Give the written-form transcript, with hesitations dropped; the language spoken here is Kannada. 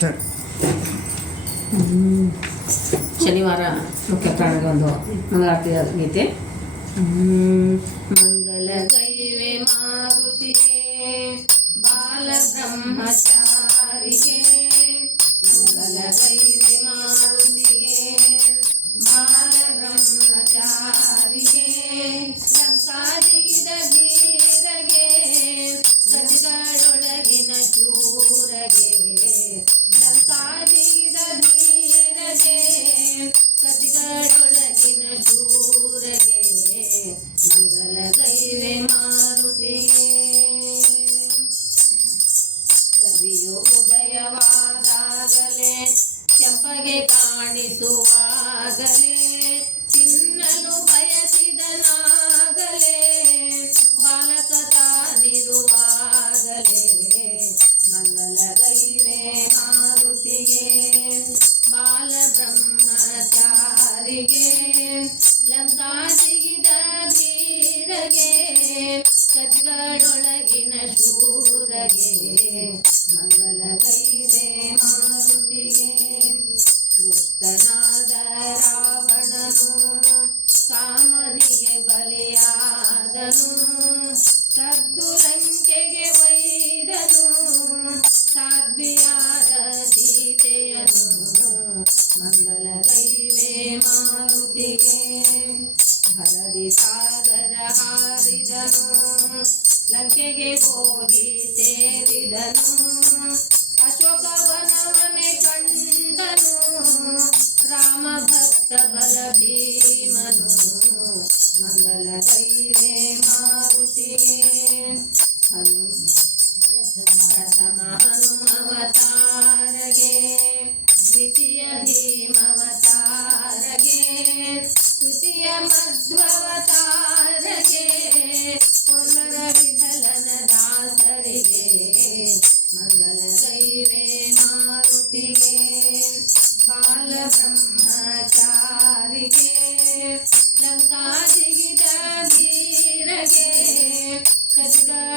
ಸ್ಟಾರ್ಟ್. ಶನಿವಾರ ಮುಖ್ಯ ಪ್ರಾಣಗೆ ಒಂದು ಮಂಗಳಾರತಿ ಗೀತೆ. ಮಂಗಲ ಗೈವೆ ಮಾರುತಿಗೆ ಬಾಲ ಬ್ರಹ್ಮಚಾರಿಗೆ, ಮಂಗಲ ಗೈವೆ ಮಾರುತಿಗೆ ಬಾಲ ಬ್ರಹ್ಮಚಾರಿಗೆ, ಲಂಕಾಜಿಗಿದ ಧೀರಗೆ ಸತಿಗಳೊಳಗಿನ ಚೂರಗೆ, ಲಂಕಾಜಿಗಿದ ಧೀರಗೆ ಸತಿಗಳೊಳಗಿನ ಚೂರಗೆ, ಮಂಗಲ ಗೈವೆ ಮಾರುತಿಗೆ. ರವಿಯು ಉದಯವಾದಾಗಲೇ ಕೆಂಪಗೆ ಕಾಣಿಸುವಾಗಲೇ, ತಿನ್ನಲು ಬಯಸಿದನಾಗಲೇ ಬಾಲಕ ತಾನಿರುವಾಗಲೇ, ಮಂಗಲ ಗೈವೆ ಮಾರುತಿಗೆ ಬಾಲ ಬ್ರಹ್ಮಚಾರಿಗೆ, ಲಂಕಾಜಿಗಿದ ಧೀರಗೆ ಸತಿಗಳೊಳಗಿನ ಶೂರಗೆ, ಮಂಗಲ ಗೈವೆ ಮಾರುತಿಗೆ. ದುಷ್ಟನಾದ ರಾವಣನು ಕಾಮನಿಗೆ ಬಲಿಯಾದನು, ಕದ್ದು ಲಂಕೆಗೆ ಒಯ್ದನು ಸಾಧ್ವಿಯಾದ ಸೀತೆಯನು, ಮಂಗಲ ಗೈವೆ ಮಾರುತಿಗೆ. ಹರದಿ ಸಾಗರ ಹಾರಿದನು, ಲಂಕೆಗೆ ಹೋಗಿ ಸೇರಿದನು, ಅಶೋಕವನವನೆ ಕಂಡನು ರಾಮ ಭಕ್ತ ಬಲ ಭೀಮನು, ಮಂಗಲ ಗೈವೆ ಮಾರುತಿಗೆ. ಪ್ರಥಮ ಹನುಮವತಾರಗೆ, ದ್ವಿತೀಯ ಭೀಮವತಾರಗೆ, ತೃತೀಯ ಮಧ್ವವತಾರಗೆ, ಪುನರ ವಿಠಲನ ದಾಸರಿಗೆ, ಮಂಗಲ ಗೈವೆ ಮಾರುತಿಗೆ ಬಾಲ ಬ್ರಹ್ಮಚಾರಿಗೆ, ಲಂಕಾಜಿಗಿದ ಧೀರಗೆ ಸತಿಗಳ